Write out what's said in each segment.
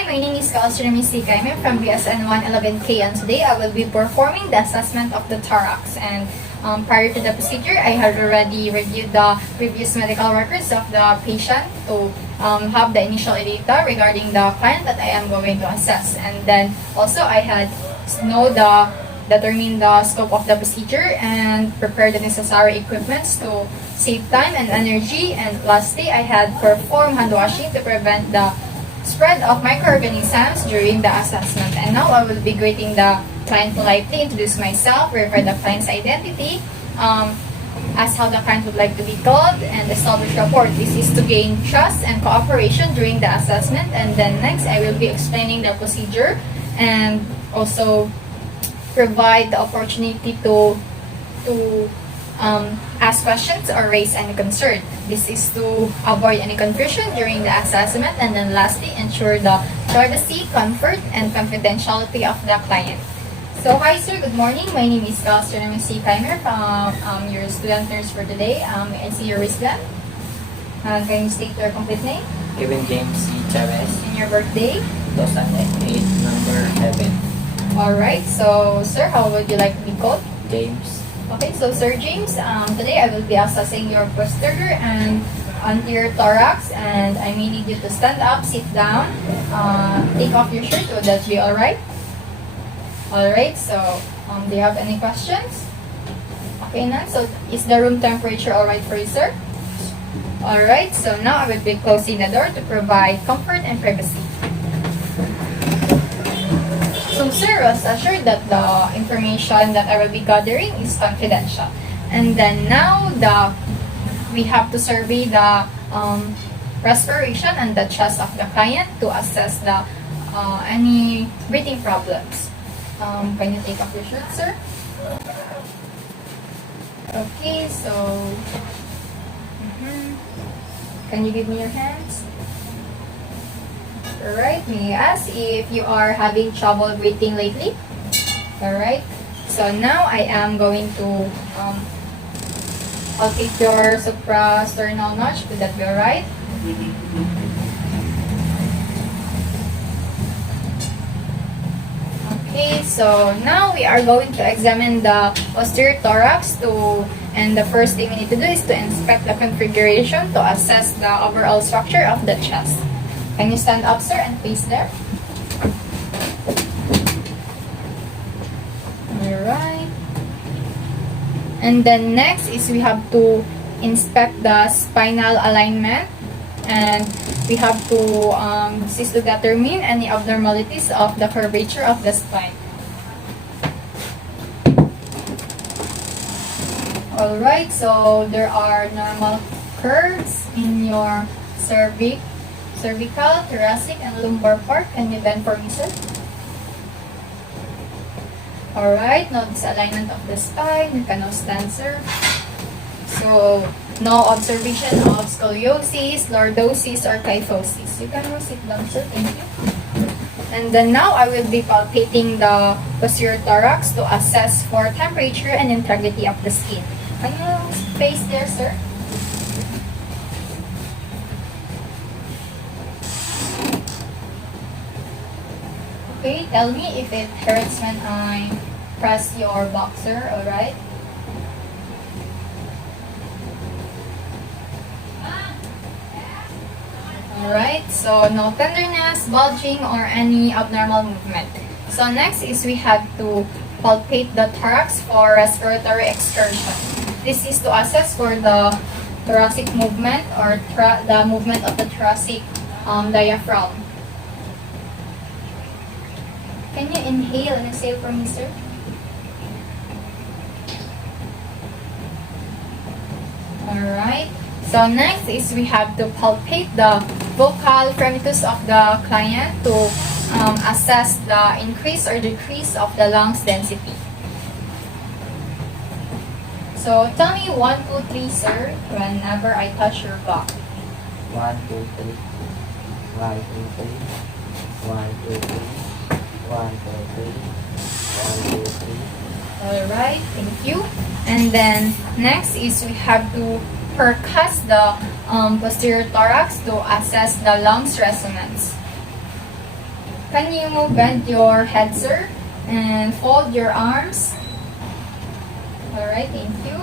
Hi, my name is Cayme from BSN 111K, and today I will be performing the assessment of the thorax. And prior to the procedure, I had already reviewed the previous medical records of the patient to have the initial data regarding the client that I am going to assess. And then also I had determine the scope of the procedure and prepare the necessary equipments to save time and energy. And lastly, I had performed hand washing to prevent the spread of microorganisms during the assessment. And now I will be greeting the client politely, introduce myself, verify the client's identity, ask how the client would like to be called, and establish rapport. This is to gain trust and cooperation during the assessment. And then next, I will be explaining the procedure and also provide the opportunity to ask questions or raise any concern. This is to avoid any confusion during the assessment, and then lastly, ensure the privacy, comfort, and confidentiality of the client. So, hi sir, good morning. My name is Cayme from your student nurse for today. May I see your wristband? Can you state your complete name? Kevin James C. Chavez, And your birthday? 2008, number 7. Alright, so sir, how would you like to be called? James. Okay, so Sir James, today I will be assessing your posterior and anterior thorax, and I may need you to stand up, sit down, take off your shirt. Would that be alright? Alright, so do you have any questions? Okay, none. So is the room temperature alright for you, sir? Alright, so now I will be closing the door to provide comfort and privacy. So sir, rest assured that the information that I will be gathering is confidential. And then now we have to survey the respiration and the chest of the client to assess the any breathing problems. Can you take off your shirt, sir? Okay, so can you give me your hands? Alright, may I ask if you are having trouble breathing lately? Alright, so now I am going to palpate your suprasternal notch. Would that be alright? Okay, so now we are going to examine the posterior thorax and the first thing we need to do is to inspect the configuration to assess the overall structure of the chest. Can you stand up, sir, and face there? Alright. And then next is we have to inspect the spinal alignment, and we have to this is to determine any abnormalities of the curvature of the spine. Alright, so there are normal curves in your cervical, thoracic, and lumbar part. Can you bend for me, sir? Alright, notice alignment of the spine. You can now stand, sir. So, no observation of scoliosis, lordosis, or kyphosis. You can now sit down, sir. Thank you. And then now I will be palpating the posterior thorax to assess for temperature and integrity of the skin. Can you face there, sir? Okay, tell me if it hurts when I press your boxer, alright? Alright, so no tenderness, bulging, or any abnormal movement. So next is we have to palpate the thorax for respiratory excursion. This is to assess for the thoracic movement or the movement of the thoracic diaphragm. Can you inhale and exhale for me, sir? Alright. So next is we have to palpate the vocal fremitus of the client to assess the increase or decrease of the lungs density. So tell me 1, 2, 3, sir, whenever I touch your back. 1, 2, 3. 1, 2, 3. 1, 2, 3. 1, 2, 3. 1, 2, 3. Alright, thank you. And then next is we have to percuss the posterior thorax to assess the lungs resonance. Can you bend your head, sir? And fold your arms. Alright, thank you.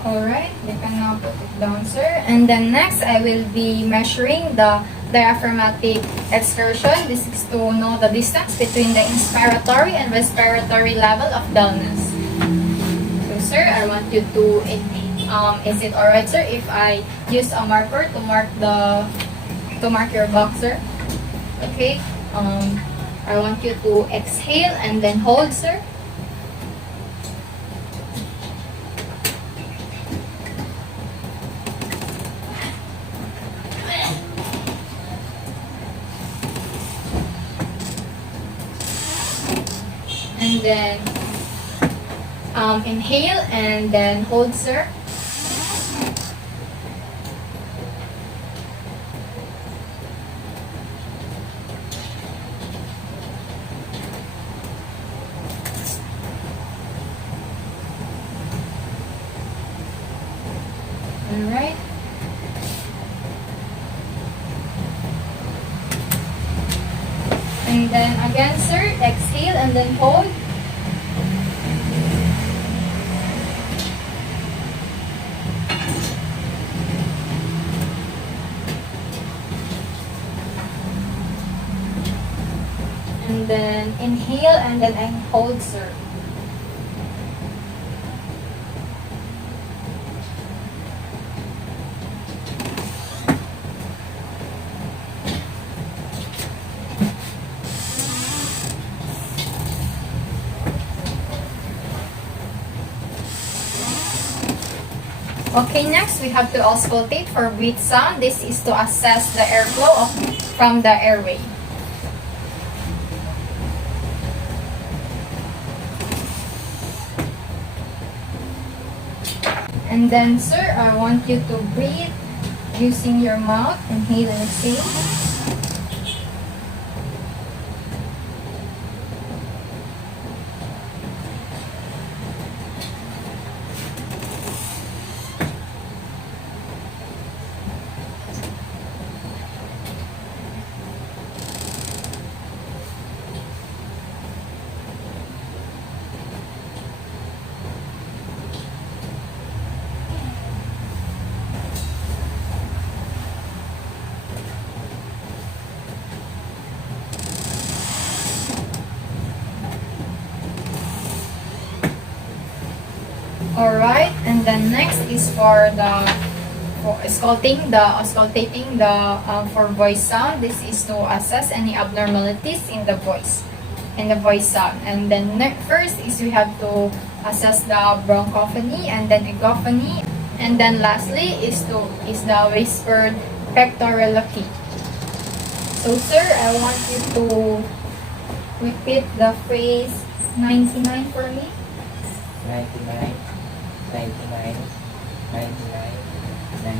Alright, you can now put it down, sir. And then next, I will be measuring the diaphragmatic exertion. This is to know the distance between the inspiratory and respiratory level of dullness. So, sir, I want you to is it alright, sir, if I use a marker to mark your box, sir? Okay. I want you to exhale and then hold, sir. And then inhale and then hold, sir. Alright. And then again, sir, exhale and then hold. And then inhale and then hold, sir. Okay, next we have to auscultate for breath sound. This is to assess the airflow from the airway. And then, sir, I want you to breathe using your mouth. Inhale and exhale. Alright, and then next is for auscultating for voice sound. This is to assess any abnormalities in the voice sound. And then first is we have to assess the bronchophony and then egophony. And then lastly is the whispered pectoraloquy. So, sir, I want you to repeat the phrase 99 for me. 99, 99, 99, 99, 99,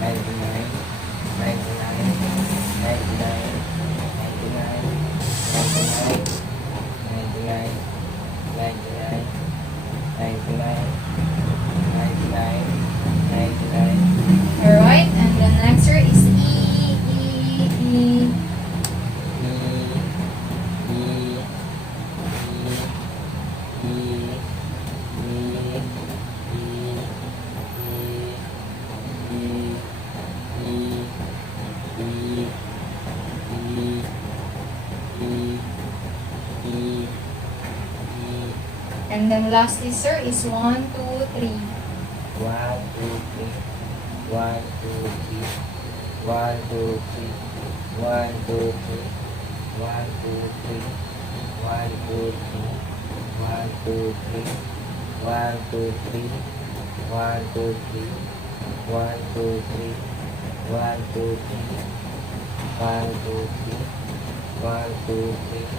99, 99, 99, 99, 99. Alright, and the next word is And then lastly, sir, is 1, 2, 3. 1, 2, 3. 1, 2, 3. 1, 2, 3. 1, 2, 3. 1, 2, 3. 1, 2, 3. 1, 2, 3. 1, 2, 3. 1, 2, 3. 1, 2, 3. 1, 2, 3. 1, 2, 3. 1, 2, 3.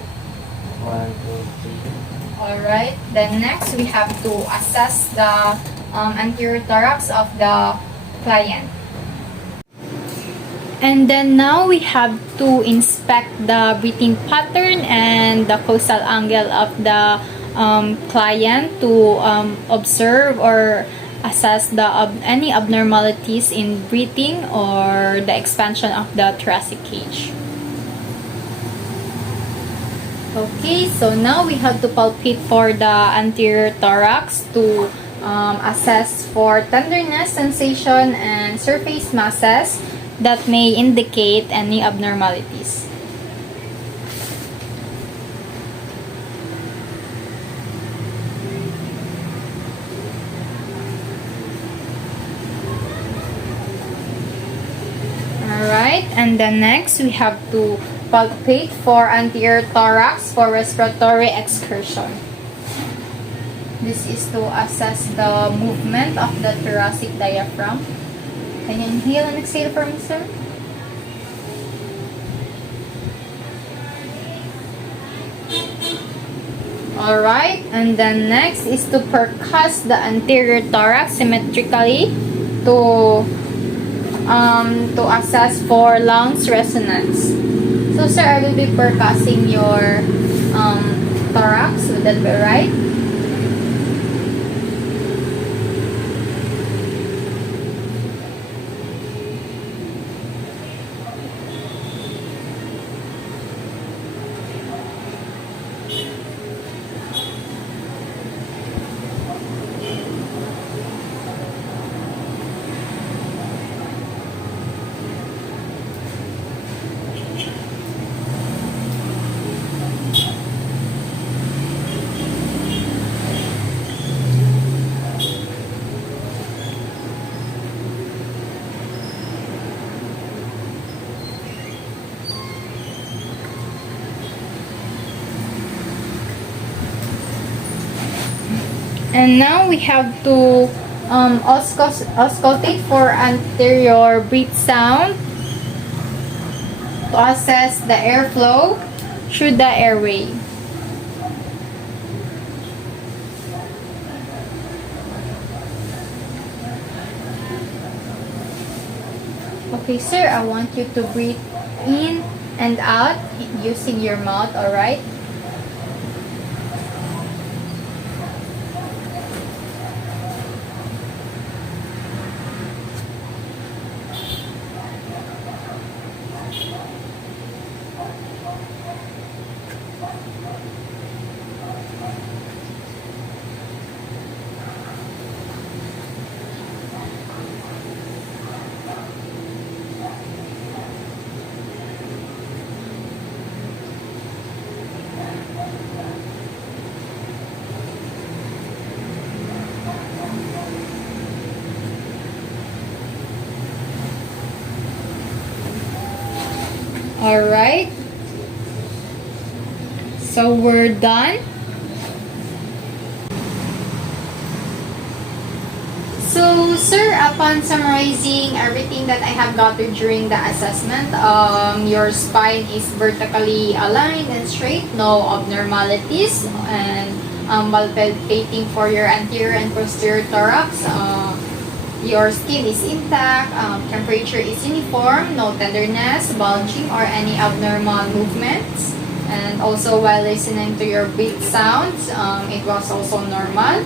1, 2, 3. Alright, then next we have to assess the anterior thorax of the client. And then now we have to inspect the breathing pattern and the costal angle of the client to observe or assess any abnormalities in breathing or the expansion of the thoracic cage. Okay, so now we have to palpate for the anterior thorax to assess for tenderness, sensation, and surface masses that may indicate any abnormalities. Alright, and then next we have to palpate for anterior thorax for respiratory excursion. This is to assess the movement of the thoracic diaphragm. Can you inhale and exhale for me, sir? Alright, and then next is to percuss the anterior thorax symmetrically to assess for lungs resonance. So sir, I will be percussing your thorax. Would that be right? And now we have to auscultate for anterior breath sound to assess the airflow through the airway. Okay, sir, I want you to breathe in and out using your mouth, alright? Alright, so we're done. So sir, upon summarizing everything that I have gathered during the assessment, your spine is vertically aligned and straight, no abnormalities, and while palpating for your anterior and posterior thorax, your skin is intact, temperature is uniform, no tenderness, bulging, or any abnormal movements. And also while listening to your breath sounds, it was also normal.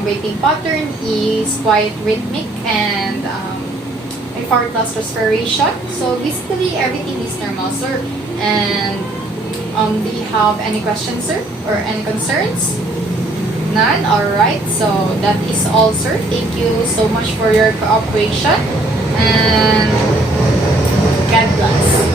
Breathing pattern is quite rhythmic and effortless respiration. So basically everything is normal, sir. And do you have any questions, sir, or any concerns? None? Alright, so that is all, sir. Thank you so much for your cooperation and God bless.